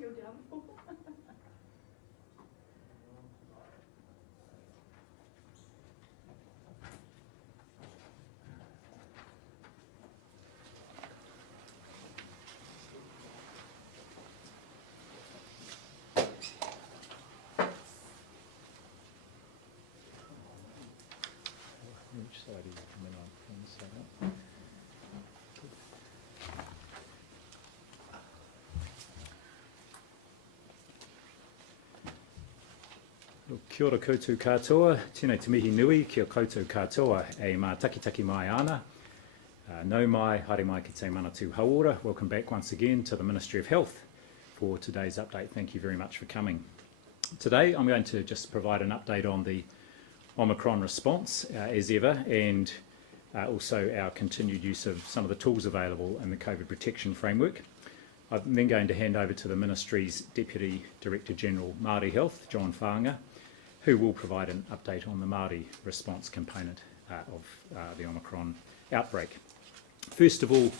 Your downfall. Which side are you coming on? From this side up. Kia ora koutou katoa, tēnei te mihi nui, kia koutou katoa, e mā takitaki mai ana. Nau mai, haere mai ki te manatū hauora. Welcome back once again to the Ministry of Health for today's update. Thank you very much for coming. Today I'm going to just provide an update on the Omicron response as ever, and also our continued use of some of the tools available in the COVID protection framework. I'm then going to hand over to the Ministry's Deputy Director General Māori Health, John Whaanga, who will provide an update on the Māori response component of the Omicron outbreak. First of all,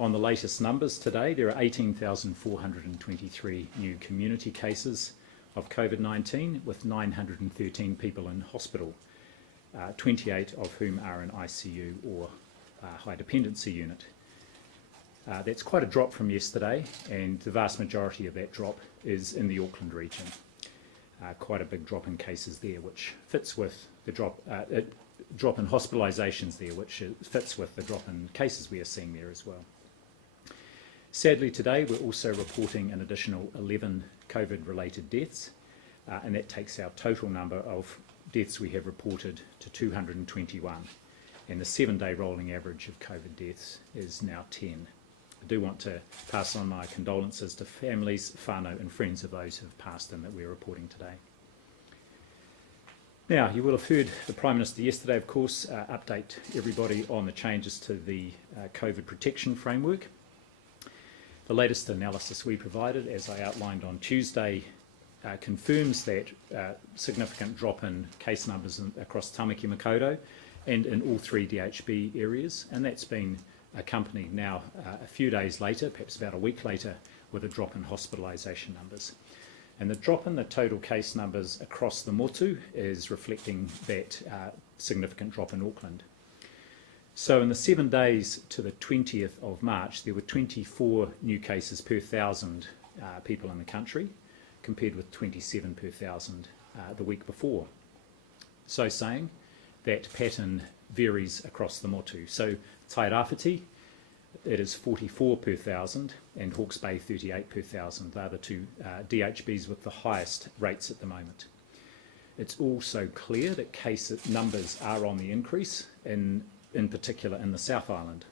on the latest numbers today, there are 18,423 new community cases of COVID-19, with 913 people in hospital, 28 of whom are in ICU or high dependency unit. That's quite a drop from yesterday, and the vast majority of that drop is in the Auckland region. Quite a big drop in cases there, which fits with the drop in hospitalisations there, which fits with the drop in cases we are seeing there as well. Sadly today we're also reporting an additional 11 COVID-related deaths, and that takes our total number of deaths we have reported to 221, and the 7-day rolling average of COVID deaths is now 10. I do want to pass on my condolences to families, whānau and friends of those who have passed and that we're reporting today. Now, you will have heard the Prime Minister yesterday, of course, update everybody on the changes to the COVID protection framework. The latest analysis we provided, as I outlined on Tuesday, confirms that significant drop in case numbers across Tamaki Makaurau and in all 3 DHB areas, and that's been accompanied now a few days later, perhaps about a week later, with a drop in hospitalisation numbers. And the drop in the total case numbers across the motu is reflecting that significant drop in Auckland. So in the 7 days to the 20th of March, there were 24 new cases per 1,000 people in the country, compared with 27 per 1,000 the week before. So saying that pattern varies across the motu. So Tairāwhiti, it is 44 per 1,000, and Hawke's Bay 38 per 1,000. They are the 2 DHBs with the highest rates at the moment. It's also clear that case numbers are on the increase, in particular in the South Island.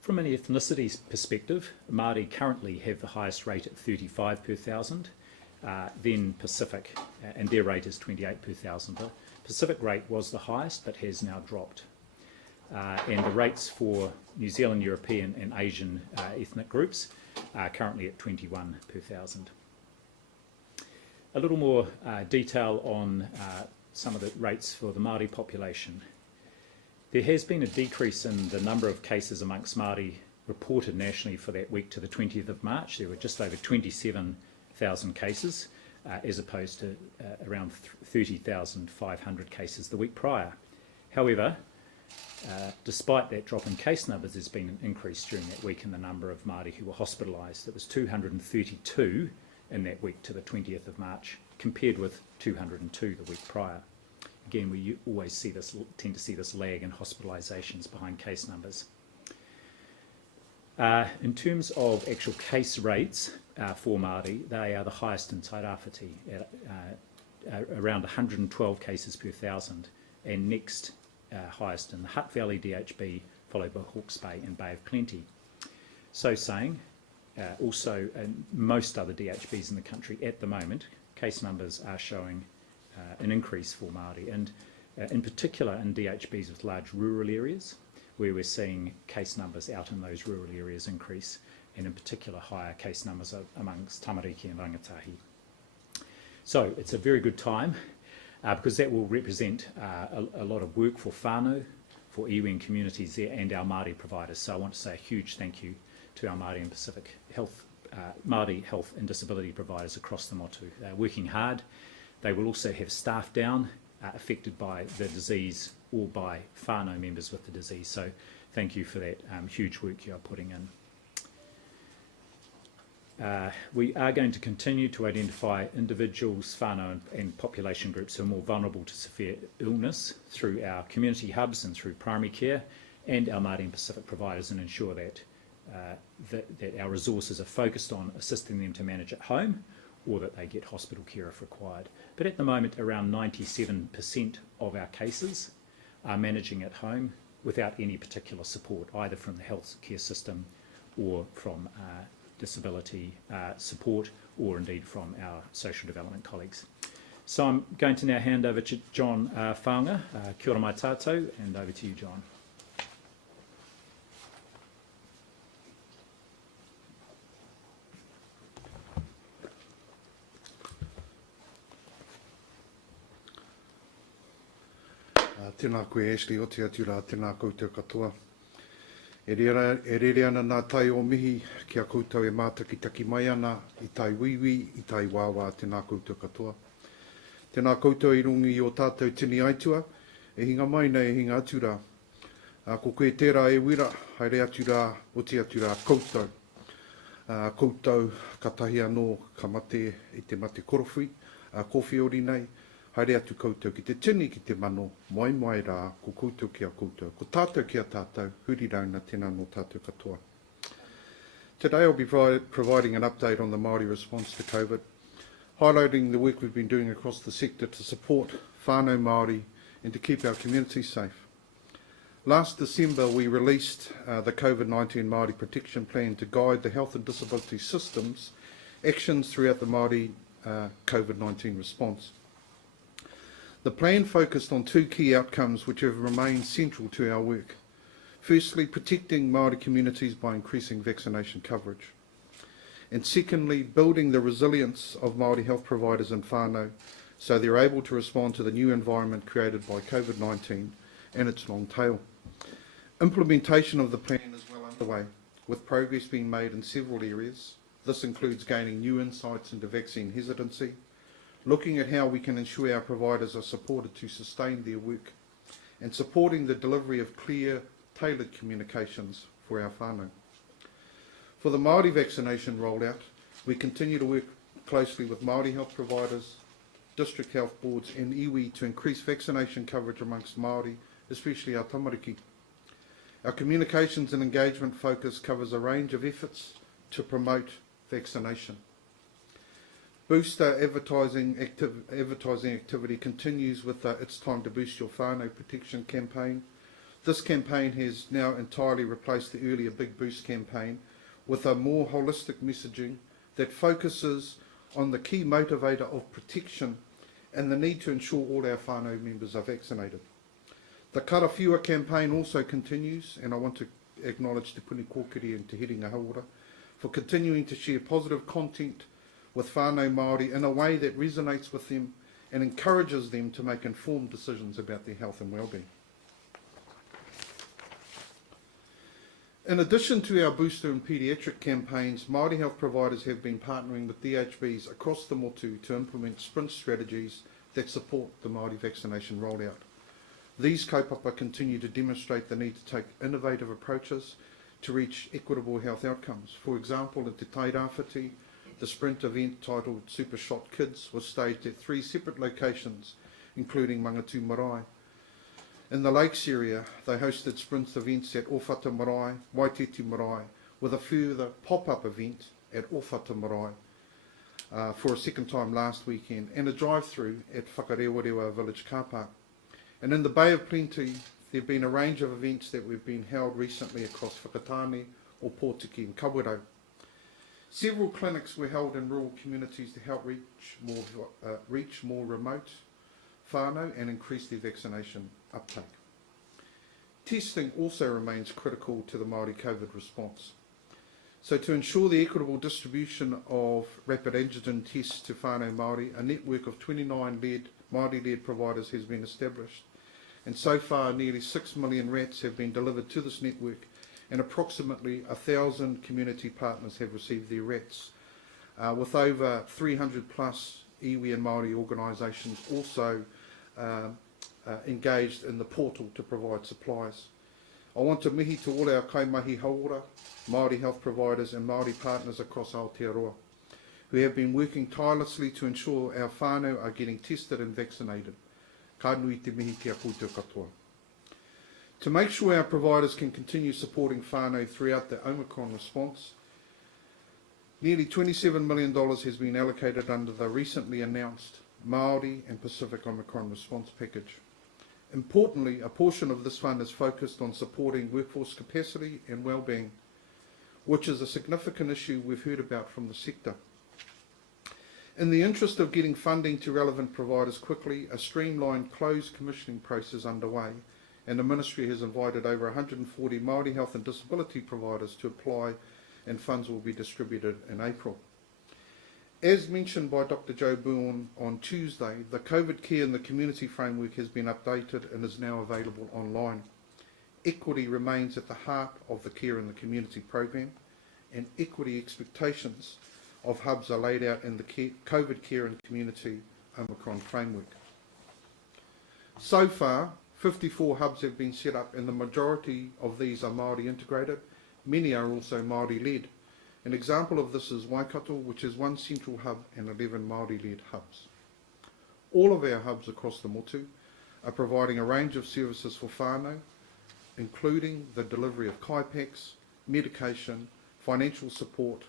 From an ethnicity perspective, Māori currently have the highest rate at 35 per 1,000, then Pacific, and their rate is 28 per 1,000. The Pacific rate was the highest but has now dropped. And the rates for New Zealand, European and Asian ethnic groups are currently at 21 per 1,000. A little more detail on some of the rates for the Māori population. There has been a decrease in the number of cases amongst Māori reported nationally for that week to the 20th of March. There were just over 27,000 cases, as opposed to around 30,500 cases the week prior. However, despite that drop in case numbers, there's been an increase during that week in the number of Māori who were hospitalised. It was 232 in that week to the 20th of March, compared with 202 the week prior. Again, we always tend to see this lag in hospitalisations behind case numbers. In terms of actual case rates for Māori, they are the highest in Tairāwhiti, at around 112 cases per 1,000, and next highest in the Hutt Valley DHB, followed by Hawke's Bay and Bay of Plenty. So saying, also in most other DHBs in the country at the moment, case numbers are showing an increase for Māori, and in particular in DHBs with large rural areas, where we're seeing case numbers out in those rural areas increase, and in particular higher case numbers amongst Tamariki and Rangatahi. So it's a very good time, because that will represent a lot of work for whānau, for iwi and communities there, and our Māori providers. So I want to say a huge thank you to our Māori and Pacific health, Māori health and disability providers across the motu. They're working hard. They will also have staff down affected by the disease or by whānau members with the disease. So thank you for that huge work you are putting in. We are going to continue to identify individuals, whānau and population groups who are more vulnerable to severe illness through our community hubs and through primary care and our Māori and Pacific providers, and ensure that, that our resources are focused on assisting them to manage at home or that they get hospital care if required. But at the moment, around 97% of our cases are managing at home without any particular support, either from the health care system or from disability support, or indeed from our social development colleagues. So I'm going to now hand over to John Whaanga. Kia ora mai tātou, and over to you, John. Tēnā koe Ashley, o te atu rā, tēnā koutou katoa. E rere ana nā tai o mihi kia koutou e mātakitaki mai ana i tai wiwi, i tai wāwā, tēnā koutou katoa. Tēnā koutou i rungi o tātou tini aitua, e hinga mai nei e hinga atu rā. Ko koe tērā e wira, haere atu rā, o te atu rā koutou. Koutou katahi anō ka mate i te mate korowhi, kowhiori nei. Haere atu koutou ki te tini ki te mano, mai mai rā, ko koutou kia koutou, ko tātou kia tātou, huri rauna tēnā no tātou katoa. Today I'll be providing an update on the Māori response to COVID, highlighting the work we've been doing across the sector to support whānau Māori and to keep our community safe. Last December we released the COVID-19 Māori Protection Plan to guide the health and disability systems actions throughout the Māori COVID-19 response. The plan focused on two key outcomes which have remained central to our work. Firstly, protecting Māori communities by increasing vaccination coverage. And secondly, building the resilience of Māori health providers and whānau so they're able to respond to the new environment created by COVID-19 and its long tail. Implementation of the plan is well underway, with progress being made in several areas. This includes gaining new insights into vaccine hesitancy, looking at how we can ensure our providers are supported to sustain their work, and supporting the delivery of clear, tailored communications for our whānau. For the Māori vaccination rollout, we continue to work closely with Māori health providers, district health boards and iwi to increase vaccination coverage amongst Māori, especially our tamariki. Our communications and engagement focus covers a range of efforts to promote vaccination. Booster advertising activity continues with the It's Time to Boost Your Whānau Protection campaign. This campaign has now entirely replaced the earlier Big Boost campaign with a more holistic messaging that focuses on the key motivator of protection and the need to ensure all our whānau members are vaccinated. The Karawhiua campaign also continues, and I want to acknowledge Te Puni Kōkiri and Te Hiringa Hauora for continuing to share positive content with whānau Māori in a way that resonates with them and encourages them to make informed decisions about their health and well-being. In addition to our booster and paediatric campaigns, Māori health providers have been partnering with DHBs across the motu to implement sprint strategies that support the Māori vaccination rollout. These kaupapa continue to demonstrate the need to take innovative approaches to reach equitable health outcomes. For example, at Te Tairāwhiti, the sprint event titled Super Shot Kids was staged at 3 separate locations, including Mangatu Marae. In the Lakes area, they hosted sprint events at Ōwhata Marae, Waititi Marae, with a further pop-up event at Ōwhata Marae for a second time last weekend, and a drive-through at Whakarewarewa Village Car Park. And in the Bay of Plenty, there have been a range of events that we've been held recently across Whakatane, Opotiki and Kawerau. Several clinics were held in rural communities to help reach more remote whānau and increase their vaccination uptake. Testing also remains critical to the Māori COVID response. So to ensure the equitable distribution of rapid antigen tests to whānau Māori, a network of 29 Māori-led providers has been established. And so far, nearly 6 million rats have been delivered to this network, and approximately 1,000 community partners have received their RETs, with over 300 plus iwi and Māori organisations also engaged in the portal to provide supplies. I want to mihi to all our kaimahi hauora, Māori health providers and Māori partners across Aotearoa, who have been working tirelessly to ensure our whānau are getting tested and vaccinated. Ka nui te mihi kia koutou katoa. To make sure our providers can continue supporting whānau throughout the Omicron response, nearly $27 million has been allocated under the recently announced Maori and Pacific Omicron response package. Importantly, a portion of this fund is focused on supporting workforce capacity and well-being, which is a significant issue we've heard about from the sector. In the interest of getting funding to relevant providers quickly, a streamlined closed commissioning process is underway, and the Ministry has invited over 140 Māori health and disability providers to apply, and funds will be distributed in April. As mentioned by Dr. Joe Bourne on Tuesday, the COVID care in the community framework has been updated and is now available online. Equity remains at the heart of the care in the community program, and equity expectations of hubs are laid out in the COVID care and community Omicron framework. So far, 54 hubs have been set up, and the majority of these are Māori integrated. Many are also Māori led. An example of this is Waikato, which is one central hub and 11 Māori led hubs. All of our hubs across the motu are providing a range of services for whānau, including the delivery of kai packs, medication, financial support,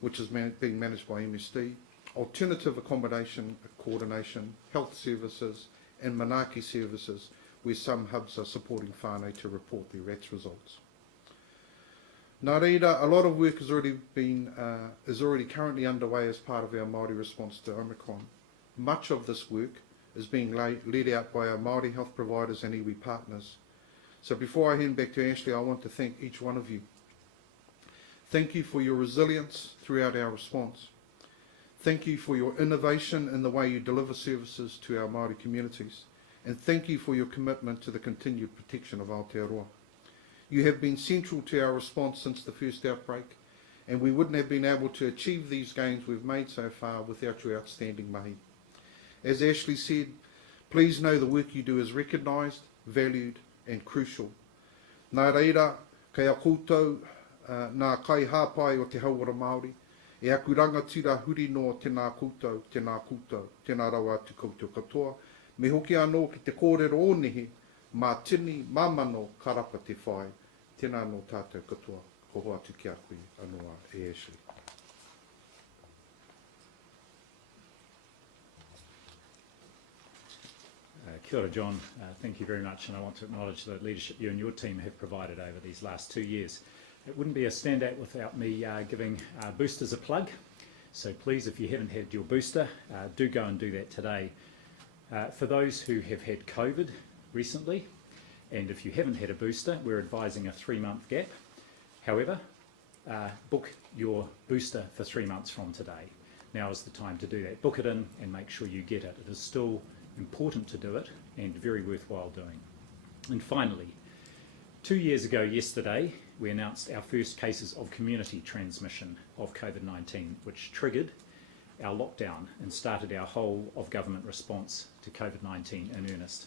which is being managed by MSD, alternative accommodation coordination, health services, and manaaki services, where some hubs are supporting whānau to report their RATS results. Nā reira, a lot of work is already currently underway as part of our Māori response to Omicron. Much of this work is being led out by our Māori health providers and iwi partners. So before I hand back to Ashley, I want to thank each one of you. Thank you for your resilience throughout our response. Thank you for your innovation in the way you deliver services to our Māori communities. And thank you for your commitment to the continued protection of Aotearoa. You have been central to our response since the first outbreak, and we wouldn't have been able to achieve these gains we've made so far without your outstanding mahi. As Ashley said, please know the work you do is recognised, valued and crucial. Nā reira, kei a koutou, nā kai hāpai o te hauora Māori, e aku rangatira huri no tēnā koutou, tēnā rau atu koutou katoa, me hoki anō ki te kōrero ōnehe, mā tini, mā mano, karapa te whai. Tēnā no tātou katoa, ko hoa atu ki a koe anoa e Ashley. Kia ora, John. Thank you very much, and I want to acknowledge the leadership you and your team have provided over these last 2 years. It wouldn't be a standout without me giving boosters a plug. So please, if you haven't had your booster, do go and do that today. For those who have had COVID recently, and if you haven't had a booster, we're advising a 3-month gap. However, book your booster for 3 months from today. Now is the time to do that. Book it in and make sure you get it. It is still important to do it and very worthwhile doing. And finally, 2 years ago yesterday, we announced our first cases of community transmission of COVID-19, which triggered our lockdown and started our whole of government response to COVID-19 in earnest.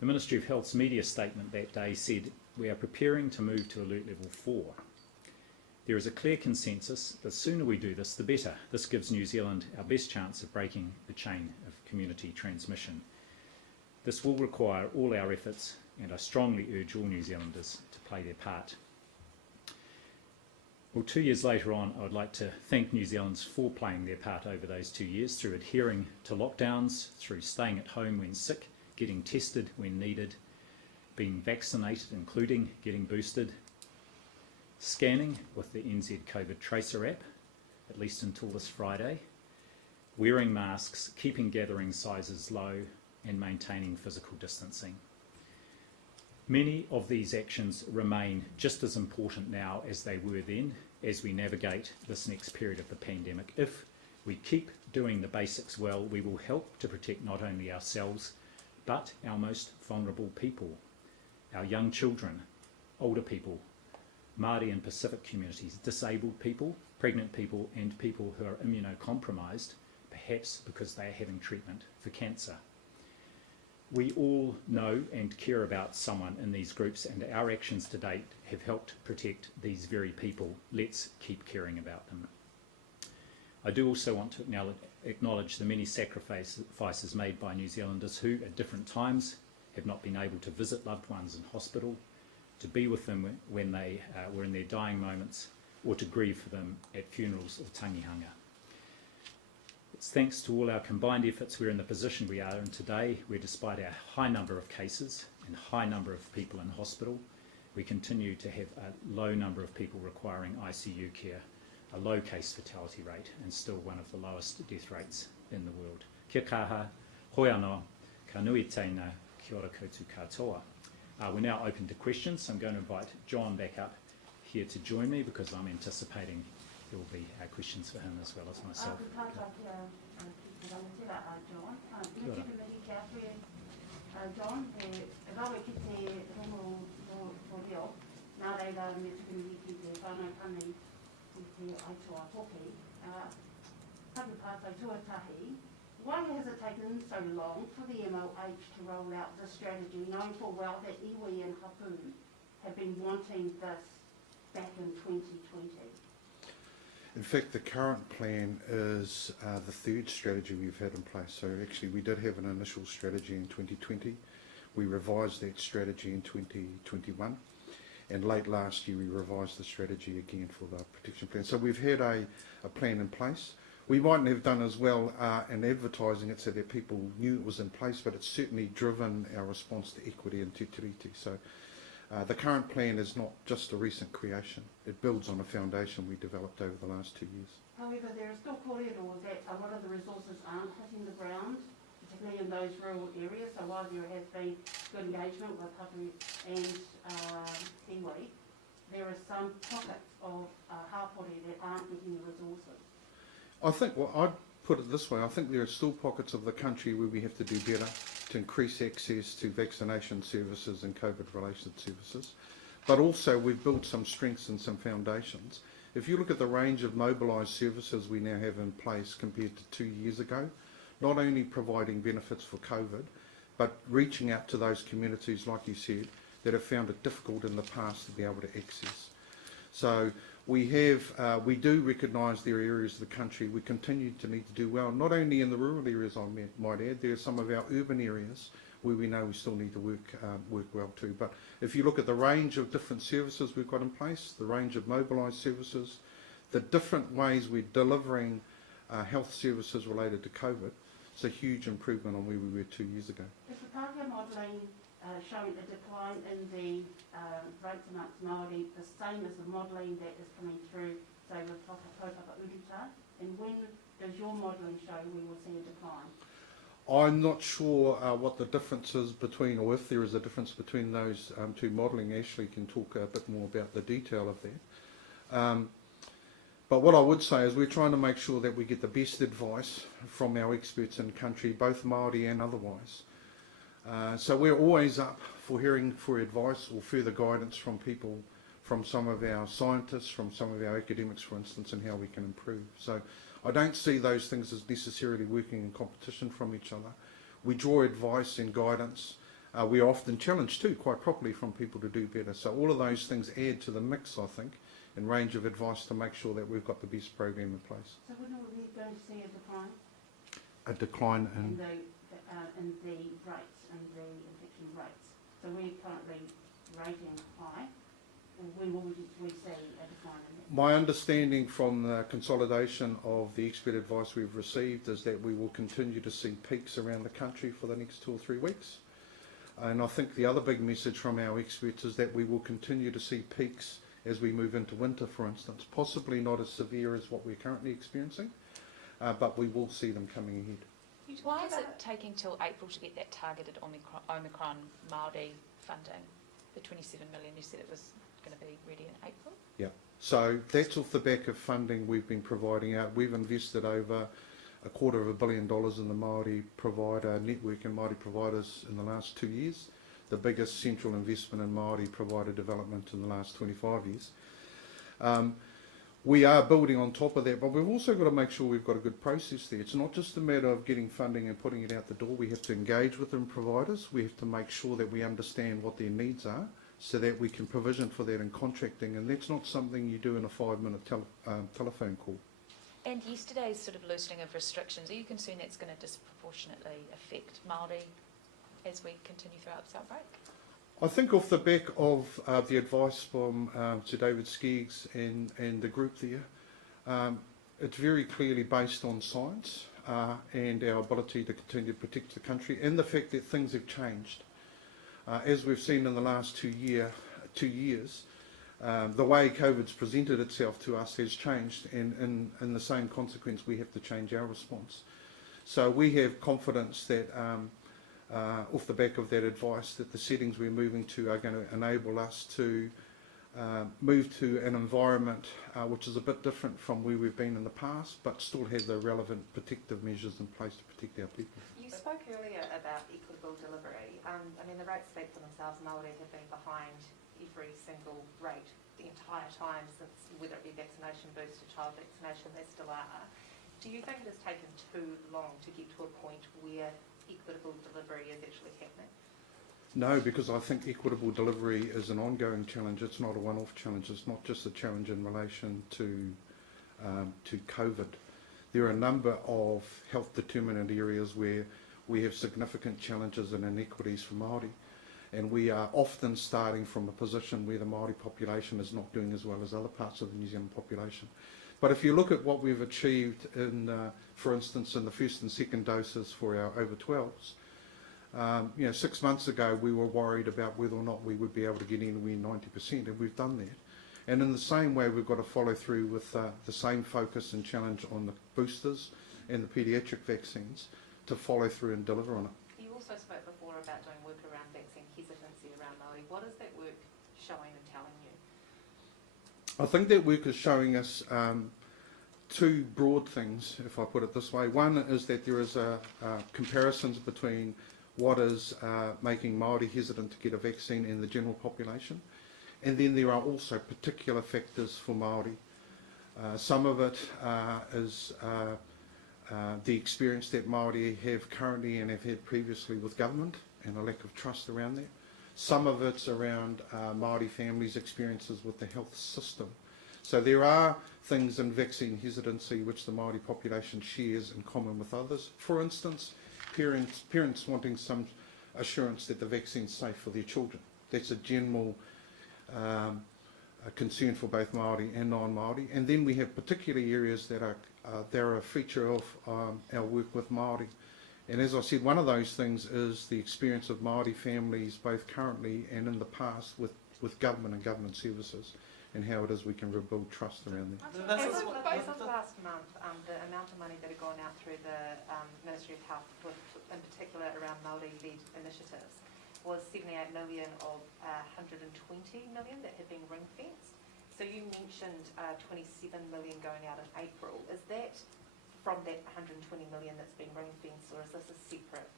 The Ministry of Health's media statement that day said, we are preparing to move to alert level 4. There is a clear consensus, the sooner we do this, the better. This gives New Zealand our best chance of breaking the chain of community transmission. This will require all our efforts, and I strongly urge all New Zealanders to play their part. Well, 2 years later on, I would like to thank New Zealanders for playing their part over those 2 years through adhering to lockdowns, through staying at home when sick, getting tested when needed, being vaccinated, including getting boosted, scanning with the NZ COVID Tracer app, at least until this Friday, wearing masks, keeping gathering sizes low, and maintaining physical distancing. Many of these actions remain just as important now as they were then as we navigate this next period of the pandemic. If we keep doing the basics well, we will help to protect not only ourselves, but our most vulnerable people, our young children, older people, Māori and Pacific communities, disabled people, pregnant people and people who are immunocompromised, perhaps because they are having treatment for cancer. We all know and care about someone in these groups, and our actions to date have helped protect these very people. Let's keep caring about them. I do also want to acknowledge the many sacrifices made by New Zealanders who, at different times, have not been able to visit loved ones in hospital, to be with them when they were in their dying moments, or to grieve for them at funerals or tangihanga. It's thanks to all our combined efforts we're in the position we are in today, where despite our high number of cases and high number of people in hospital, we continue to have a low number of people requiring ICU care, a low case fatality rate, and still one of the lowest death rates in the world. Kia kaha, hoi anō, ka nui tēnā, kia ora koutou katoa. We're now open to questions, so I'm going to invite John back up here to join me because I'm anticipating there will be questions for him as well as myself. Why has it taken so long for the MOH to roll out this strategy, knowing full well that iwi and hapu have been wanting this back in 2020? In fact, the current plan is the third strategy we've had in place. So actually we did have an initial strategy in 2020. We revised that strategy in 2021. And late last year we revised the strategy again for the protection plan. So we've had a plan in place. We mightn't have done as well in advertising it so that people knew it was in place, but it's certainly driven our response to equity and te tiriti. So the current plan is not just a recent creation. It builds on a foundation we developed over the last 2 years. However, there are still kōrero that a lot of the resources aren't hitting the ground, particularly in those rural areas. So while there has been good engagement with hapu and iwi, there are some pockets of hapori that aren't getting the resources. I think, well, I'd put it this way, I think there are still pockets of the country where we have to do better to increase access to vaccination services and COVID-related services. But also we've built some strengths and some foundations. If you look at the range of mobilised services we now have in place compared to 2 years ago, not only providing benefits for COVID, but reaching out to those communities, like you said, that have found it difficult in the past to be able to access. So we do recognise there are areas of the country we continue to need to do well, not only in the rural areas, I might add. There are some of our urban areas where we know we still need to work well too. But if you look at the range of different services we've got in place, the range of mobilised services, the different ways we're delivering health services related to COVID, it's a huge improvement on where we were 2 years ago. Is the Pākehā modelling showing a decline in the rates amongst Māori the same as the modelling that is coming through, say, with Taupapa Uruta? And when does your modelling show we will see a decline? I'm not sure what the difference is between, or if there is a difference between those two modelling. Ashley can talk a bit more about the detail of that. But what I would say is we're trying to make sure that we get the best advice from our experts in country, both Māori and otherwise. So we're always up for hearing for advice or further guidance from people, from some of our scientists, from some of our academics, for instance, and how we can improve. So I don't see those things as necessarily working in competition from each other. We draw advice and guidance. We are often challenged too, quite properly, from people to do better. So all of those things add to the mix, I think, and range of advice to make sure that we've got the best program in place. So when are we going to see a decline? A decline in the rates and the infection rates. So we're currently rating high. When will we see a decline in that? My understanding from the consolidation of the expert advice we've received is that we will continue to see peaks around the country for the next 2 or 3 weeks. And I think the other big message from our experts is that we will continue to see peaks as we move into winter, for instance. Possibly not as severe as what we're currently experiencing, but we will see them coming ahead. Why is it taking till April to get that targeted Omicron Māori funding? The 27 million, you said it was going to be ready in April? Yeah, so that's off the back of funding we've been providing out. We've invested over $250 million in the Māori provider network and Māori providers in the last 2 years. the biggest central investment in Māori provider development in the last 25 years. We are building on top of that, but we've also got to make sure we've got a good process there. It's not just a matter of getting funding and putting it out the door. We have to engage with them providers. We have to make sure that we understand what their needs are so that we can provision for that in contracting, and that's not something you do in a 5-minute telephone call. And yesterday's sort of loosening of restrictions, are you concerned that's going to disproportionately affect Māori as we continue throughout this outbreak? I think off the back of the advice from Sir David Skeggs and the group there, it's very clearly based on science and our ability to continue to protect the country, and the fact that things have changed. As we've seen in the last 2 years, the way COVID's presented itself to us has changed, and in the same consequence we have to change our response. So we have confidence that off the back of that advice, that the settings we're moving to are going to enable us to move to an environment which is a bit different from where we've been in the past, but still have the relevant protective measures in place to protect our people. You spoke earlier about equitable delivery. I mean, the rates speak for themselves. Maori have been behind every single rate the entire time since, whether it be vaccination boost or child vaccination, they still are. Do you think it has taken too long to get to a point where equitable delivery is actually happening? No, because I think equitable delivery is an ongoing challenge. It's not a one-off challenge. It's not just a challenge in relation to COVID. There are a number of health determinant areas where we have significant challenges and inequities for Māori, and we are often starting from a position where the Māori population is not doing as well as other parts of the New Zealand population. But if you look at what we've achieved in, for instance, in the first and second doses for our over 12s, 6 months ago we were worried about whether or not we would be able to get anywhere 90%, and we've done that. And in the same way, we've got to follow through with the same focus and challenge on the boosters and the paediatric vaccines to follow through and deliver on it. You also spoke before about doing work around vaccine hesitancy around Māori. What is that work showing and telling you? I think that work is showing us two broad things, if I put it this way. One is that there is comparisons between what is making Māori hesitant to get a vaccine in the general population, and then there are also particular factors for Māori. Some of it is the experience that Māori have currently and have had previously with government and a lack of trust around that. Some of it's around Māori families' experiences with the health system. So there are things in vaccine hesitancy which the Māori population shares in common with others. For instance, parents wanting some assurance that the vaccine's safe for their children. That's a general concern for both Māori and non-Māori. And then we have particular areas that are a feature of our work with Māori. And as I said, one of those things is the experience of Māori families, both currently and in the past, with government and government services, and how it is we can rebuild trust around that. As of last month, the amount of money that had gone out through the Ministry of Health, in particular around Māori-led initiatives, was 78 million of 120 million that had been ring-fenced. So you mentioned 27 million going out in April. Is that from that 120 million that's been ring-fenced, or is this a separate?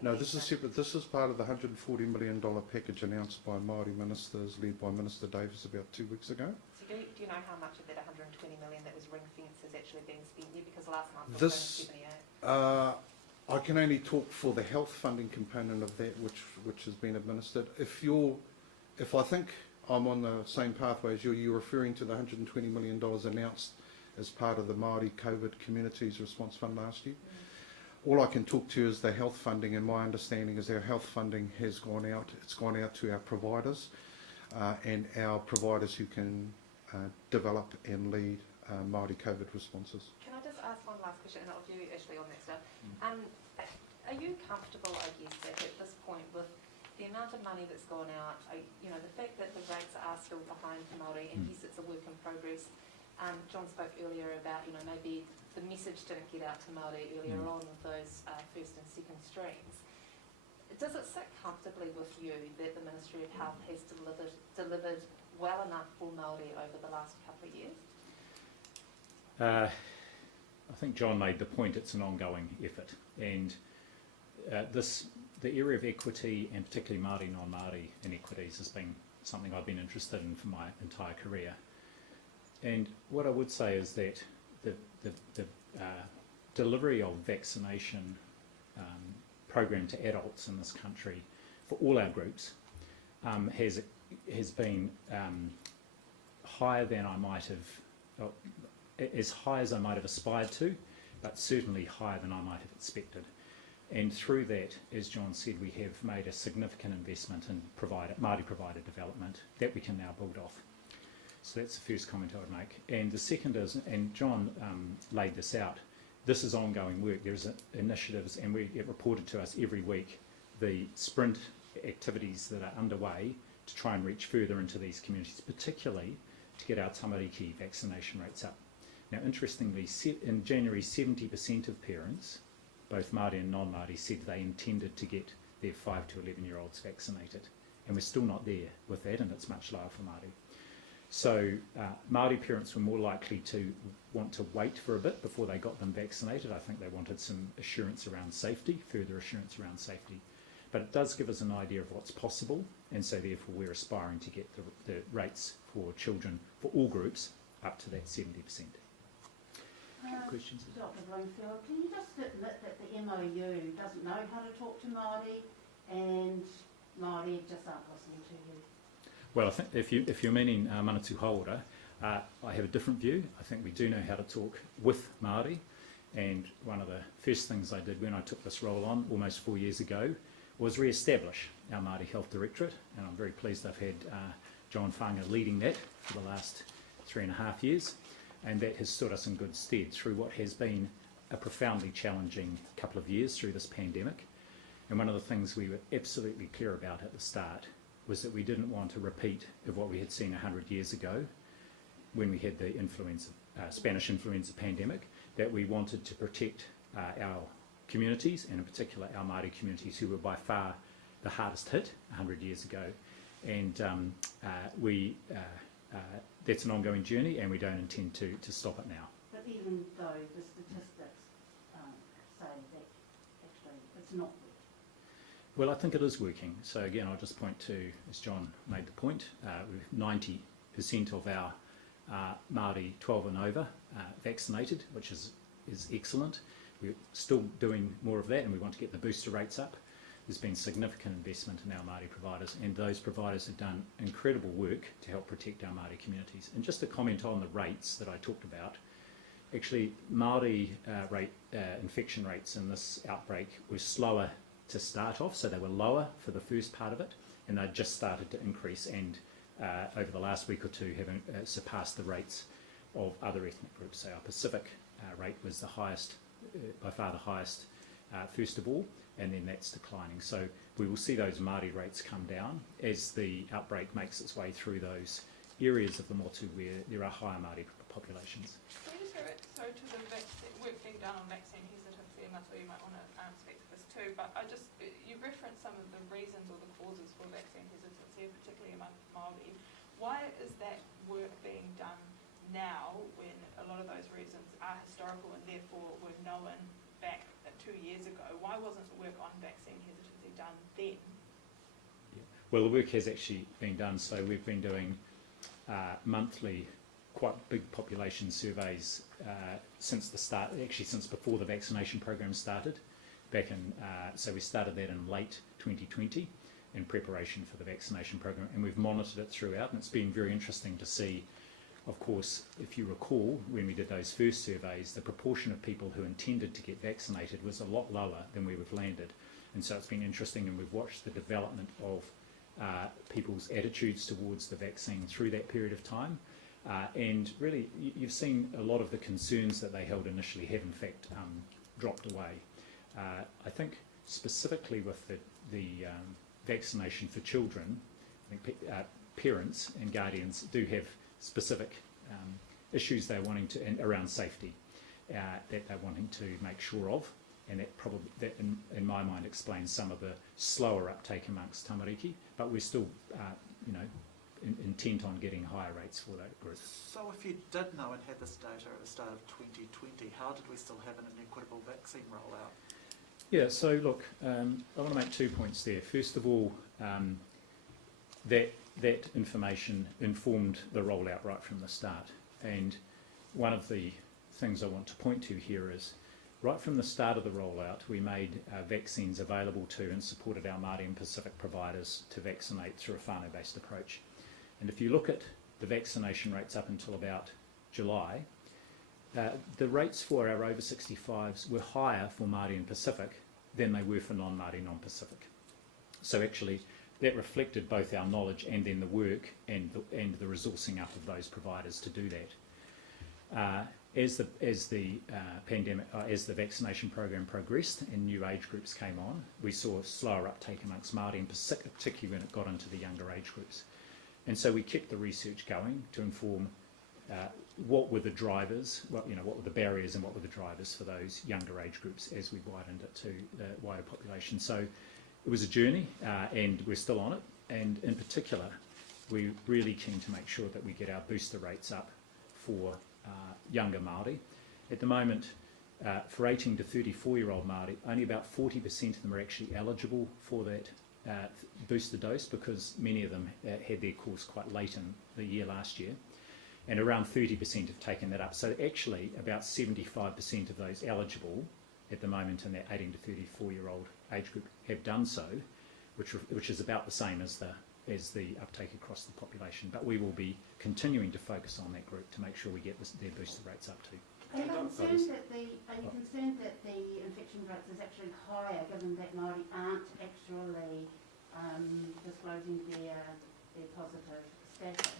No, this is separate. This is part of the $140 million package announced by Māori ministers, led by Minister Davis about 2 weeks ago. So do you know how much of that 120 million that was ring-fenced has actually been spent yet? Because last month it was 78. I can only talk for the health funding component of that, which has been administered. If I think I'm on the same pathway as you're referring to the $120 million announced as part of the Māori COVID Communities Response Fund last year. All I can talk to is the health funding, and my understanding is our health funding has gone out. It's gone out to our providers and our providers who can develop and lead Māori COVID responses. Can I just ask one last question, and I'll do Ashley on that stuff. Are you comfortable, I guess, at this point with the amount of money that's gone out, the fact that the rates are still behind for Māori, and yes, it's a work in progress. John spoke earlier about, maybe the message didn't get out to Māori earlier on with those first and second streams. Does it sit comfortably with you that the Ministry of Health has delivered well enough for Māori over the last couple of years? I think John made the point, it's an ongoing effort, and this the area of equity, and particularly Māori, non-Māori inequities, has been something I've been interested in for my entire career. And what I would say is that the delivery of vaccination program to adults in this country for all our groups has been higher than I might have, as high as I might have aspired to, but certainly higher than I might have expected. And through that, as John said, we have made a significant investment in Māori provider development that we can now build off. So that's the first comment I would make. And the second is, and John laid this out, this is ongoing work. There's initiatives, and it reported to us every week, the sprint activities that are underway to try and reach further into these communities, particularly to get our tamariki vaccination rates up. Now, interestingly, in January, 70% of parents, both Māori and non-Māori, said they intended to get their 5 to 11-year-olds vaccinated. And we're still not there with that, and it's much lower for Māori. So Māori parents were more likely to want to wait for a bit before they got them vaccinated. I think they wanted some assurance around safety, further assurance around safety. But it does give us an idea of what's possible, and so therefore we're aspiring to get the rates for children, for all groups, up to that 70%. Questions? Dr. Bloomfield, can you just admit that the MOU doesn't know how to talk to Māori, and Māori just aren't listening to you? Well, I think if you're meaning Manatū Hāora, I have a different view. I think we do know how to talk with Māori, and one of the first things I did when I took this role on almost 4 years ago was re-establish our Māori Health Directorate, and I'm very pleased I've had John Whaanga leading that for the last 3.5 years, and that has stood us in good stead through what has been a profoundly challenging couple of years through this pandemic. And one of the things we were absolutely clear about at the start was that we didn't want a repeat of what we had seen 100 years ago when we had the Spanish influenza pandemic, that we wanted to protect our communities, and in particular our Māori communities, who were by far the hardest hit 100 years ago. And that's an ongoing journey, and we don't intend to stop it now. But even though the statistics say that actually it's not working. Well, I think it is working. So again, I'll just point to, as John made the point, we've 90% of our Māori 12 and over vaccinated, which is excellent. We're still doing more of that, and we want to get the booster rates up. There's been significant investment in our Māori providers, and those providers have done incredible work to help protect our Māori communities. And just to comment on the rates that I talked about, actually Māori infection rates in this outbreak were slower to start off, so they were lower for the first part of it, and they just started to increase, and over the last week or two have surpassed the rates of other ethnic groups. So our Pacific rate was the highest, by far the highest first of all, and then that's declining. So we will see those Māori rates come down as the outbreak makes its way through those areas of the motu where there are higher Māori populations. Can you just go back to the work being done on vaccine hesitancy, and Matu, you might want to speak to this too, but you referenced some of the reasons or the causes for vaccine hesitancy, particularly among Māori. Why is that work being done now when a lot of those reasons are historical and therefore were known back 2 years ago? Why wasn't the work on vaccine hesitancy done then? Yeah. Well, the work has actually been done. So we've been doing monthly, quite big population surveys since the start, actually since before the vaccination program started. So we started that in late 2020 in preparation for the vaccination program, and we've monitored it throughout, and it's been very interesting to see. Of course, if you recall, when we did those first surveys, the proportion of people who intended to get vaccinated was a lot lower than where we've landed. And so it's been interesting, and we've watched the development of people's attitudes towards the vaccine through that period of time. And really, you've seen a lot of the concerns that they held initially have in fact dropped away. I think specifically with the vaccination for children, I think parents and guardians do have specific issues they're wanting to, and around safety, that they're wanting to make sure of, and that in my mind explains some of the slower uptake amongst tamariki, but we're still intent on getting higher rates for that group. So if you did know and had this data at the start of 2020, how did we still have an inequitable vaccine rollout? Yeah, so look, I want to make 2 points there. First of all, that information informed the rollout right from the start. And one of the things I want to point to here is, right from the start of the rollout, we made vaccines available to and supported our Māori and Pacific providers to vaccinate through a whānau-based approach. And if you look at the vaccination rates up until about July, the rates for our over 65s were higher for Māori and Pacific than they were for non-Māori, non-Pacific. So actually, that reflected both our knowledge and then the work and the resourcing up of those providers to do that. As the vaccination program progressed and new age groups came on, we saw a slower uptake amongst Māori and Pacific, particularly when it got into the younger age groups. And so we kept the research going to inform what were the drivers, what were the barriers and what were the drivers for those younger age groups as we widened it to the wider population. So it was a journey, and we're still on it. And in particular, we're really keen to make sure that we get our booster rates up for younger Māori. At the moment, for 18 to 34-year-old Māori, only about 40% of them are actually eligible for that booster dose, because many of them had their course quite late in the year last year, and around 30% have taken that up. So actually about 75% of those eligible at the moment in that 18 to 34-year-old age group have done so, which is about the same as the uptake across the population. But we will be continuing to focus on that group to make sure we get their booster rates up too. Are you concerned that the infection rates is actually higher, given that Māori aren't actually disclosing their positive status,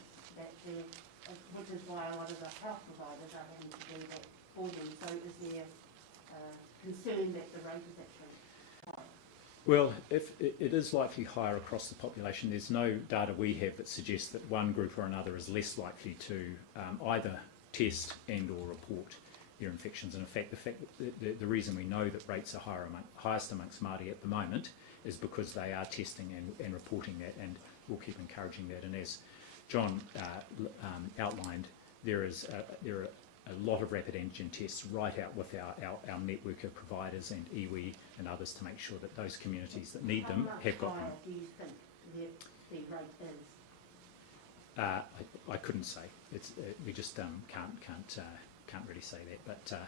which is why a lot of the health providers are having to do that for them? So is there concern that the rate is actually high? Well, if it is likely higher across the population, there's no data we have that suggests that one group or another is less likely to either test and or report their infections. And in fact, the reason we know that rates are highest amongst Māori at the moment is because they are testing and reporting that, and we'll keep encouraging that. And as John outlined, there are a lot of rapid antigen tests right out with our network of providers and iwi and others to make sure that those communities that need them have got them. How much higher do you think the rate is? I couldn't say. We just can't really say that. But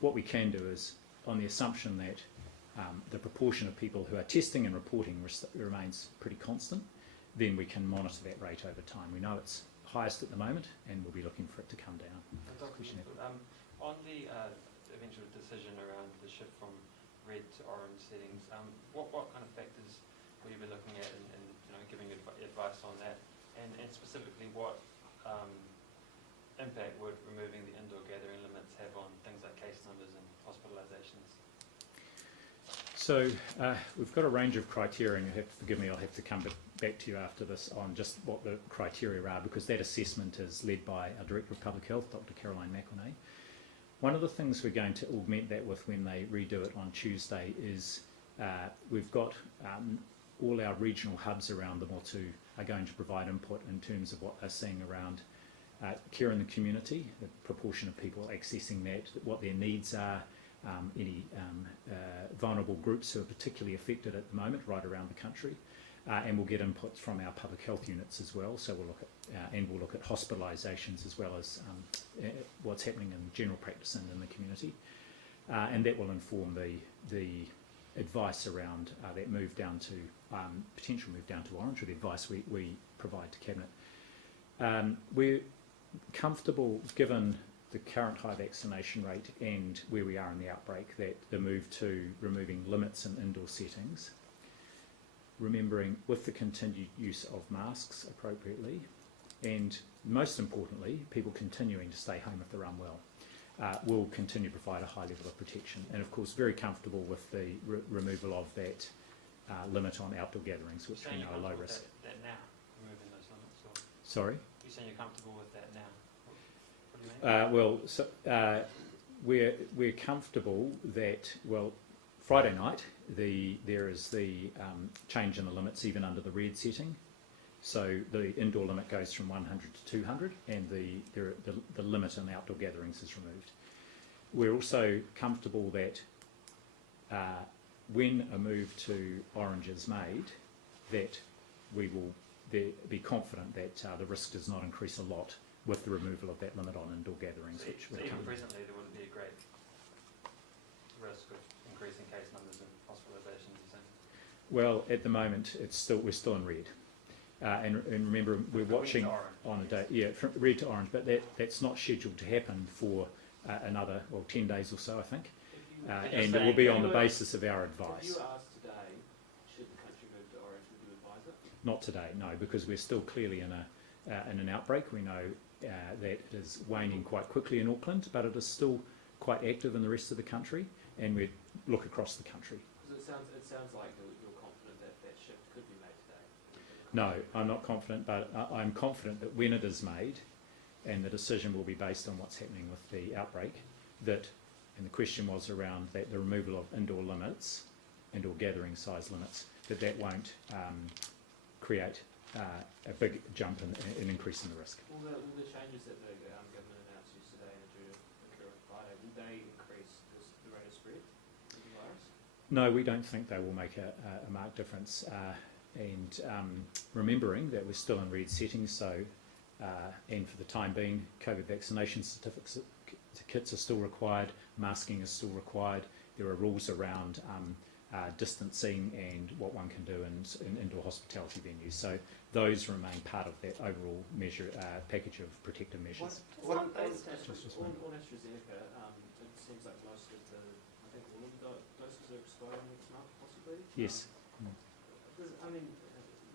what we can do is, on the assumption that the proportion of people who are testing and reporting remains pretty constant, then we can monitor that rate over time. We know it's highest at the moment, and we'll be looking for it to come down. On the eventual decision around the shift from red to orange settings, what kind of factors will you be looking at and giving advice on that, and specifically what impact would removing the indoor gathering limits have on things like case numbers and hospitalisations? So we've got a range of criteria, and forgive me, I'll have to come back to you after this on just what the criteria are, because that assessment is led by our Director of Public Health, Dr. Caroline McIlnay. One of the things we're going to augment that with when they redo it on Tuesday is we've got all our regional hubs around the motu are going to provide input in terms of what they're seeing around care in the community, the proportion of people accessing that, what their needs are, any vulnerable groups who are particularly affected at the moment right around the country, and we'll get inputs from our public health units as well. So we'll look at hospitalisations as well as what's happening in general practice and in the community, and that will inform the advice around that move down to potential move down to orange, or the advice we provide to Cabinet. We're comfortable, given the current high vaccination rate and where we are in the outbreak, that the move to removing limits in indoor settings, remembering with the continued use of masks appropriately, and most importantly, people continuing to stay home if they're unwell, will continue to provide a high level of protection. And of course, very comfortable with the removal of that limit on outdoor gatherings, which we know are low risk. That now, removing those limits? Or Sorry? You're saying you're comfortable with that now? What do you mean? We're comfortable that, Friday night there is the change in the limits even under the red setting. So the indoor limit goes from 100 to 200, and the limit in outdoor gatherings is removed. We're also comfortable that when a move to orange is made, that we will be confident that the risk does not increase a lot with the removal of that limit on indoor gatherings, So, which so we're even coming. presently there wouldn't be a great risk of increasing case numbers and hospitalisations, you're saying? Well, at the moment, we're still in red. And remember, we're watching on a day, yeah, from red to orange, but that's not scheduled to happen for another, 10 days or so, I think. And it will be on the basis of our advice. If you asked today, should the country move to orange, would you advise it? Not today, no, because we're still clearly in an outbreak. We know that it is waning quite quickly in Auckland, but it is still quite active in the rest of the country, and we look across the country. Because it sounds like you're confident that that shift could be made today. No, I'm not confident, but I'm confident that when it is made, and the decision will be based on what's happening with the outbreak, that, and the question was around that the removal of indoor limits, indoor gathering size limits, that won't create a big jump in increase in the risk. Will the changes that the government announced yesterday and due to occur on Friday, will they increase the rate of spread of the virus? No, we don't think they will make a marked difference. And remembering that we're still in red settings, so and for the time being, COVID vaccination certificates kits are still required, masking is still required. There are rules around distancing and what one can do in indoor hospitality venues. So those remain part of that overall measure package of protective measures. On AstraZeneca, it seems like most of the, I think all of the doses are expiring next month, possibly? Yes. I mean,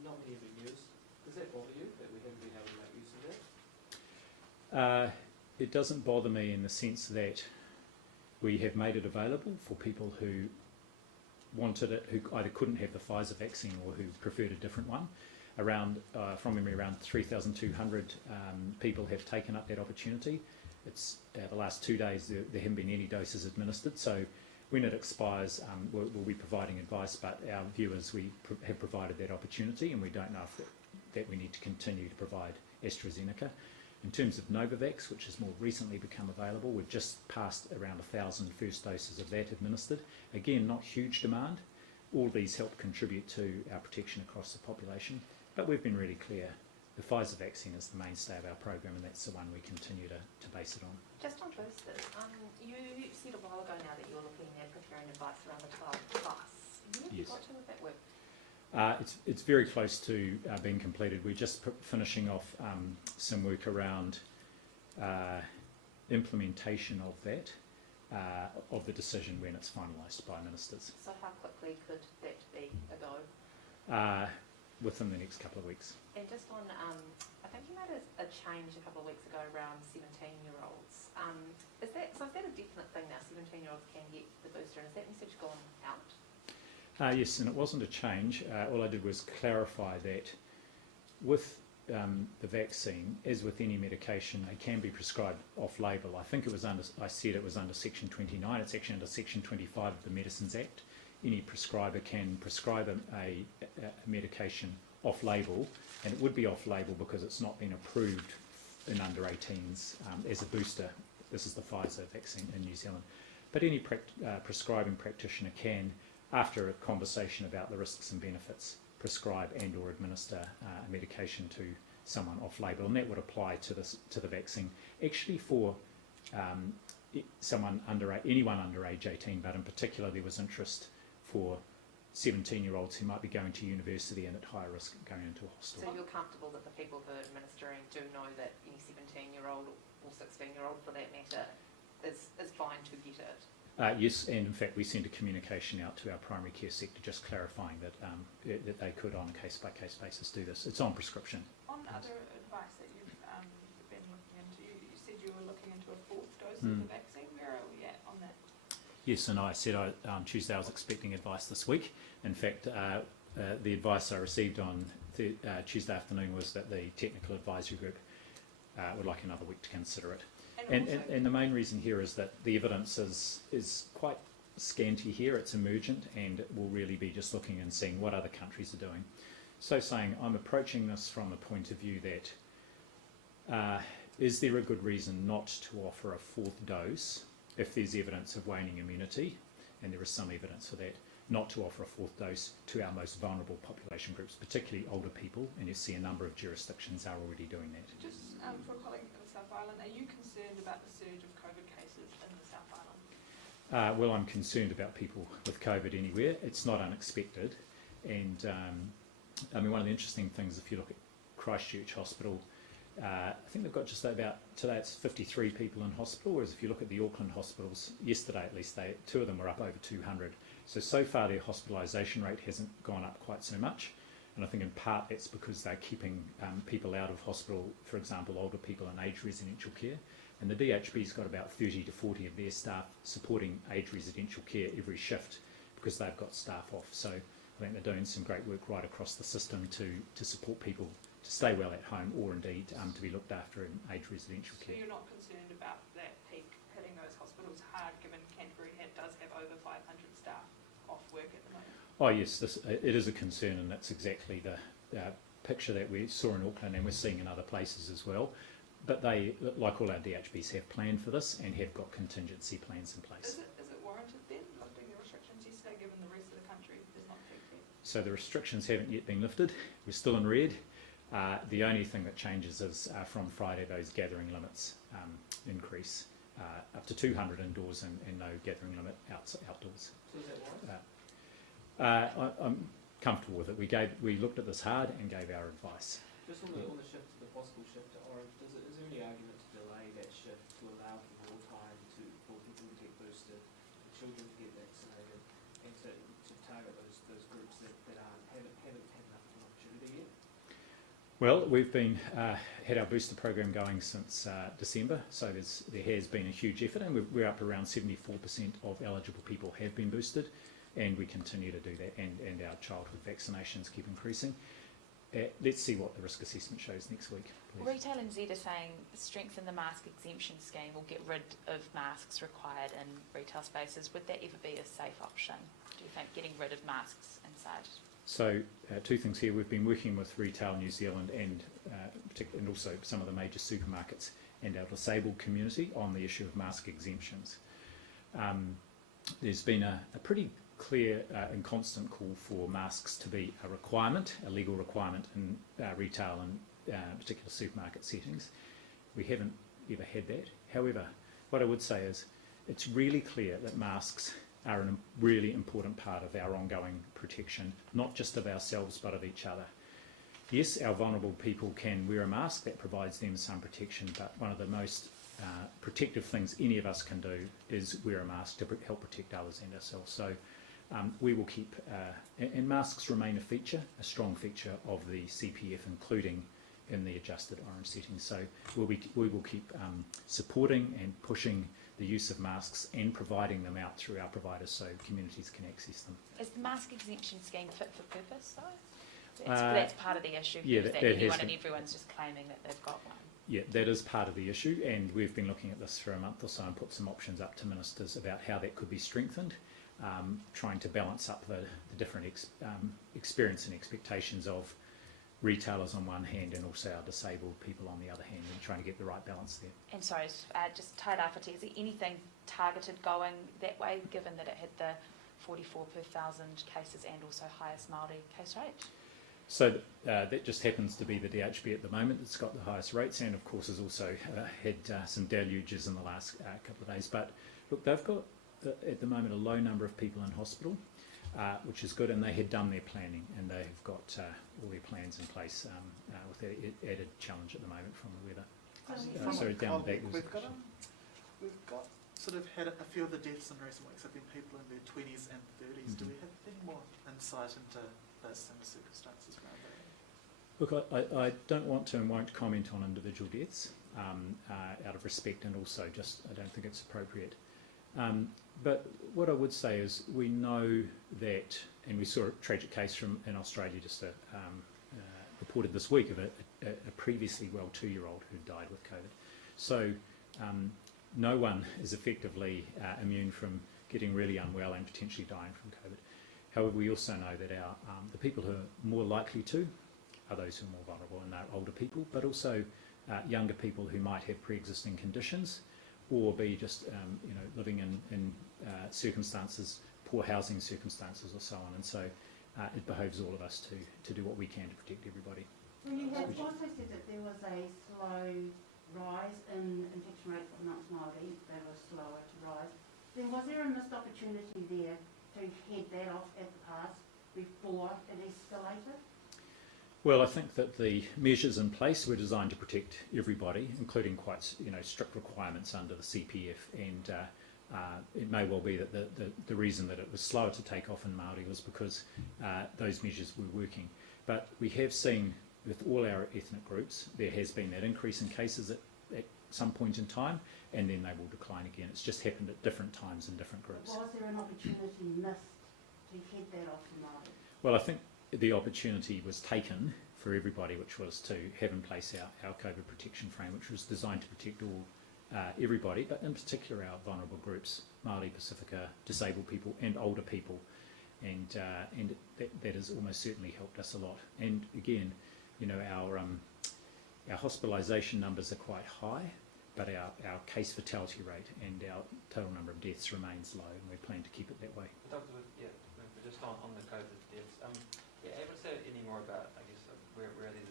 not many have been used. Does that bother you, that we haven't been able to make use of that? It doesn't bother me in the sense that we have made it available for people who wanted it, who either couldn't have the Pfizer vaccine or who preferred a different one. From memory, around 3,200 people have taken up that opportunity. It's the last 2 days there haven't been any doses administered, so when it expires we'll be providing advice, but our view is we have provided that opportunity and we don't know if that we need to continue to provide AstraZeneca. In terms of Novavax, which has more recently become available, we've just passed around 1,000 first doses of that administered. Again, not huge demand. All these help contribute to our protection across the population, but we've been really clear. The Pfizer vaccine is the mainstay of our program, and that's the one we continue to base it on. Just on boosters, you said a while ago now that you're looking at preparing advice around the 12 plus. Where have you got to with that work? It's very close to being completed. We're just finishing off some work around implementation of that, of the decision when it's finalised by ministers. So how quickly could that be a go? Within the next couple of weeks. And just on, I think you made a change a couple of weeks ago around 17-year-olds. Is that a definite thing now? 17-year-olds can get the booster, and has that message gone out? Yes, and it wasn't a change. All I did was clarify that with the vaccine, as with any medication, they can be prescribed off-label. I think I said it was under Section 29. It's actually under Section 25 of the Medicines Act. Any prescriber can prescribe a medication off-label, and it would be off-label because it's not been approved in under 18s as a booster. This is the Pfizer vaccine in New Zealand. But any prescribing practitioner can, after a conversation about the risks and benefits, prescribe and or administer a medication to someone off-label, and that would apply to the vaccine. Actually, for anyone under age 18, but in particular there was interest for 17-year-olds who might be going to university and at higher risk of going into a hostel. So you're comfortable that the people who are administering do know that any 17-year-old or 16-year-old for that matter is fine to get it? Yes, and in fact we sent a communication out to our primary care sector just clarifying that that they could on a case-by-case basis do this. It's on prescription. On other advice that you've been looking into, you said you were looking into a 4th dose of the vaccine. Where are we at on that? Yes, and I said Tuesday I was expecting advice this week. In fact, the advice I received on Tuesday afternoon was that the technical advisory group would like another week to consider it. And the main reason here is that the evidence is quite scanty here. It's emergent, and we'll really be just looking and seeing what other countries are doing. So saying, I'm approaching this from the point of view that is there a good reason not to offer a 4th dose if there's evidence of waning immunity, and there is some evidence for that. not to offer a fourth dose to our most vulnerable population groups, particularly older people, and you see a number of jurisdictions are already doing that. Just for a colleague in the South Island, are you concerned about the surge of COVID cases in the South Island? Well, I'm concerned about people with COVID anywhere. It's not unexpected. And I mean, one of the interesting things, if you look at Christchurch Hospital, I think they've got just about, today it's 53 people in hospital, whereas if you look at the Auckland hospitals, yesterday at least, two of them were up over 200. So far their hospitalisation rate hasn't gone up quite so much. And I think in part that's because they're keeping people out of hospital, for example, older people in aged residential care. And the DHB's got about 30 to 40 of their staff supporting aged residential care every shift because they've got staff off. So I think they're doing some great work right across the system to support people to stay well at home or indeed to be looked after in aged residential care. So you're not concerned about that peak hitting those hospitals hard, given Canterbury does have over 500 staff off work at the moment? Oh yes, it is a concern, and that's exactly the picture that we saw in Auckland and we're seeing in other places as well. But they, like all our DHBs, have planned for this and have got contingency plans in place. Is it warranted then, lifting the restrictions yesterday, given the rest of the country is not peaked yet? So the restrictions haven't yet been lifted. We're still in red. The only thing that changes is from Friday those gathering limits increase up to 200 indoors and no gathering limit outdoors. So is that warranted? I'm comfortable with it. We looked at this hard and gave our advice. Just on the shift, the possible shift to orange, is there any argument to delay that shift to allow for more time for people to get boosted, for children to get vaccinated, and to target those groups that haven't had enough of an opportunity yet? Well, we've been had our booster program going since December, so there has been a huge effort, and we're up around 74% of eligible people have been boosted, and we continue to do that, and our childhood vaccinations keep increasing. Let's see what the risk assessment shows next week, please. Retail NZ are saying strengthen the mask exemption scheme will get rid of masks required in retail spaces. Would that ever be a safe option, do you think, getting rid of masks inside? So two things here. We've been working with Retail New Zealand and also some of the major supermarkets and our disabled community on the issue of mask exemptions. There's been a pretty clear and constant call for masks to be a requirement, a legal requirement in retail and particular supermarket settings. We haven't ever had that. However, what I would say is it's really clear that masks are a really important part of our ongoing protection, not just of ourselves but of each other. Yes, our vulnerable people can wear a mask, that provides them some protection, but one of the most protective things any of us can do is wear a mask to help protect others and ourselves. So we will keep, and masks remain a strong feature of the CPF, including in the adjusted orange setting. So we will keep supporting and pushing the use of masks and providing them out through our providers so communities can access them. Is the mask exemption scheme fit for purpose though? That's part of the issue. Yeah, that anyone and everyone's just claiming that they've got one. Yeah, that is part of the issue, and we've been looking at this for a month or so and put some options up to ministers about how that could be strengthened, trying to balance up the different experience and expectations of retailers on one hand and also our disabled people on the other hand, and trying to get the right balance there. And sorry, just tied up, is there anything targeted going that way, given that it had the 44 per 1,000 cases and also highest Māori case rate? So that just happens to be the DHB at the moment. It's got the highest rates, and of course has also had some deluges in the last couple of days. But look, they've got at the moment a low number of people in hospital, which is good, and they had done their planning, and they have got all their plans in place with the added challenge at the moment from the weather. Sorry, down back. We've got sort of had a few of the deaths in recent weeks have been people in their 20s and 30s. Do we have any more insight into those similar circumstances around that? Look, I don't want to and won't comment on individual deaths out of respect, and also just I don't think it's appropriate. But what I would say is we know that, and we saw a tragic case in Australia just reported this week of a previously well 2-year-old who died with COVID. So no one is effectively immune from getting really unwell and potentially dying from COVID. However, we also know that the people who are more likely to are those who are more vulnerable, and they're older people, but also younger people who might have pre-existing conditions or be just living in circumstances poor housing circumstances or so on. And so it behoves all of us to do what we can to protect everybody. Well, you have also said that there was a slow rise in infection rates amongst Māori. They were slower to rise. Then was there a missed opportunity there to head that off at the pass before it escalated? Well, I think that the measures in place were designed to protect everybody, including quite strict requirements under the CPF, and it may well be that the reason that it was slower to take off in Māori was because those measures were working. But we have seen with all our ethnic groups, there has been that increase in cases at some point in time, and then they will decline again. It's just happened at different times in different groups. Was there an opportunity missed to head that off to Māori? Well, I think the opportunity was taken for everybody, which was to have in place our COVID protection frame, which was designed to protect everybody, but in particular our vulnerable groups, Māori, Pacifica, disabled people and older people. And that has almost certainly helped us a lot. And again, our hospitalisation numbers are quite high, but our case fatality rate and our total number of deaths remains low, and we plan to keep it that way. Dr. Just on the COVID deaths, able to say any more about, I guess, where these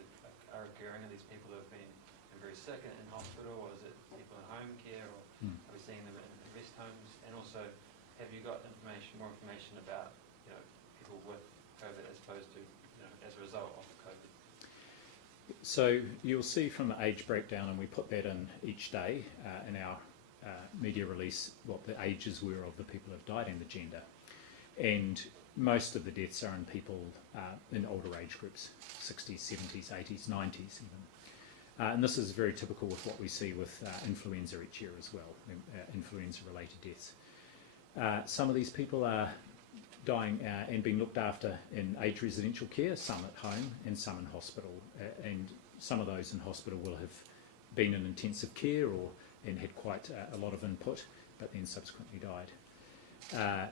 are occurring? Are these people who have been very sick in hospital, or is it people in home care, or are we seeing them in rest homes? And also, have you got more information about people with COVID as opposed to as a result of COVID? So you'll see from the age breakdown, and we put that in each day in our media release, what the ages were of the people who have died and the gender. And most of the deaths are in people in older age groups, 60s, 70s, 80s, 90s even. And this is very typical with what we see with influenza each year as well, influenza-related deaths. Some of these people are dying and being looked after in aged residential care, some at home and some in hospital. And some of those in hospital will have been in intensive care and had quite a lot of input, but then subsequently died.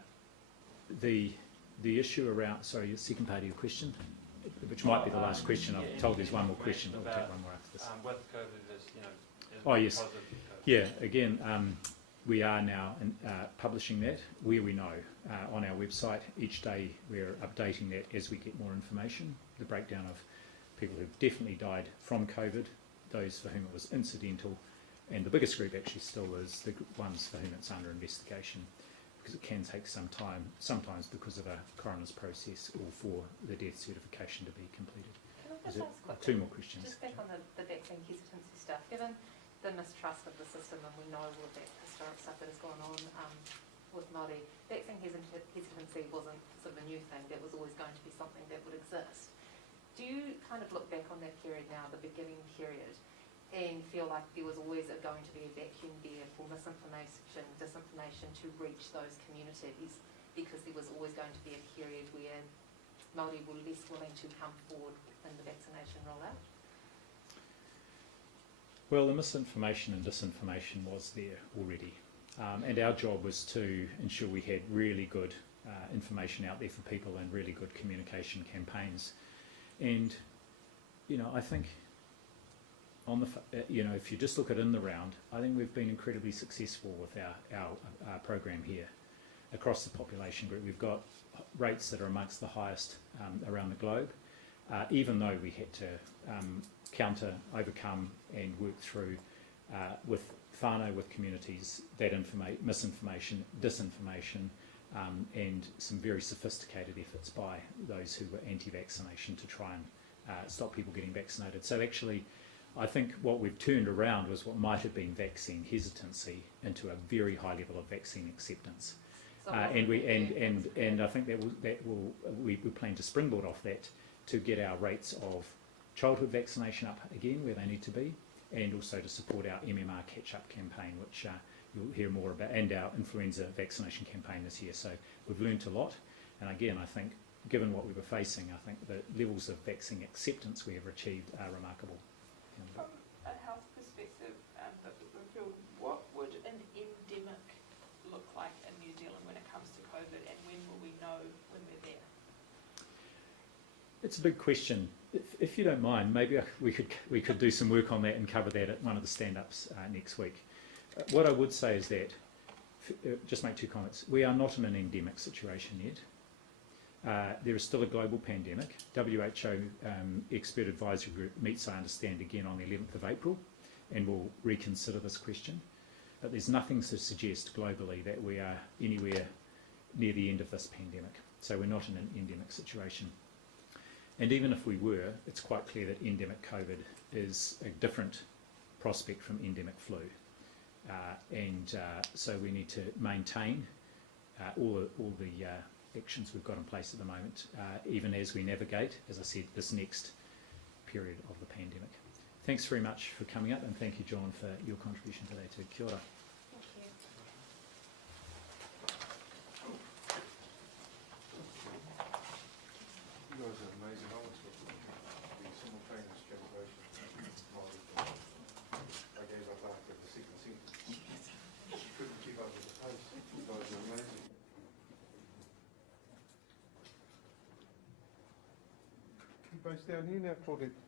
The issue around, sorry, the second part of your question, which might be the last question. I've told there's one more question, but we'll take one more after this. With COVID, Oh yes, yeah. Again, we are now publishing that where we know on our website each day. We're updating that as we get more information. The breakdown of people who've definitely died from COVID, those for whom it was incidental, and the biggest group actually still is the ones for whom it's under investigation, because it can take some time, sometimes because of a coroner's process or for the death certification to be completed. Can I just ask quickly? Two more questions. Just back on the vaccine hesitancy stuff. Given the mistrust of the system, and we know all of that historic stuff that has gone on with Māori, vaccine hesitancy wasn't sort of a new thing. That was always going to be something that would exist. Do you kind of look back on that period now, the beginning period, and feel like there was always going to be a vacuum there for misinformation, disinformation to reach those communities, because there was always going to be a period where Māori were less willing to come forward in the vaccination rollout? Well, the misinformation and disinformation was there already, and our job was to ensure we had really good information out there for people and really good communication campaigns. And I think on the if you just look at in the round, I think we've been incredibly successful with our program here across the population group. We've got rates that are amongst the highest around the globe, even though we had to overcome and work through with whānau, with communities, that misinformation, disinformation, and some very sophisticated efforts by those who were anti-vaccination to try and stop people getting vaccinated. So actually, I think what we've turned around was what might have been vaccine hesitancy into a very high level of vaccine acceptance. So And I think we plan to springboard off that to get our rates of childhood vaccination up again where they need to be, and also to support our MMR catch-up campaign, which you'll hear more about, and our influenza vaccination campaign this year. So we've learnt a lot, and again, I think, given what we were facing, I think the levels of vaccine acceptance we have achieved are remarkable. From a health perspective, Dr. Bloomfield, what would an endemic look like in New Zealand when it comes to COVID, and when will we know when we're there? It's a big question. If you don't mind, maybe we could do some work on that and cover that at one of the stand-ups next week. What I would say is that just make 2 comments. We are not in an endemic situation yet. There is still a global pandemic. WHO Expert Advisory Group meets, I understand, again on the 11th of April and will reconsider this question. But there's nothing to suggest globally that we are anywhere near the end of this pandemic. So we're not in an endemic situation. And even if we were, it's quite clear that endemic COVID is a different prospect from endemic flu. So we need to maintain all the actions we've got in place at the moment, even as we navigate, as I said, this next period of the pandemic. Thanks very much for coming up, and thank you, John, for your contribution today to Kia ora. Thank you. You guys are amazing. I was the simultaneous generation. I gave up after the second sentence. Couldn't keep up with the pace. You guys are amazing. You based down here now, Claudette?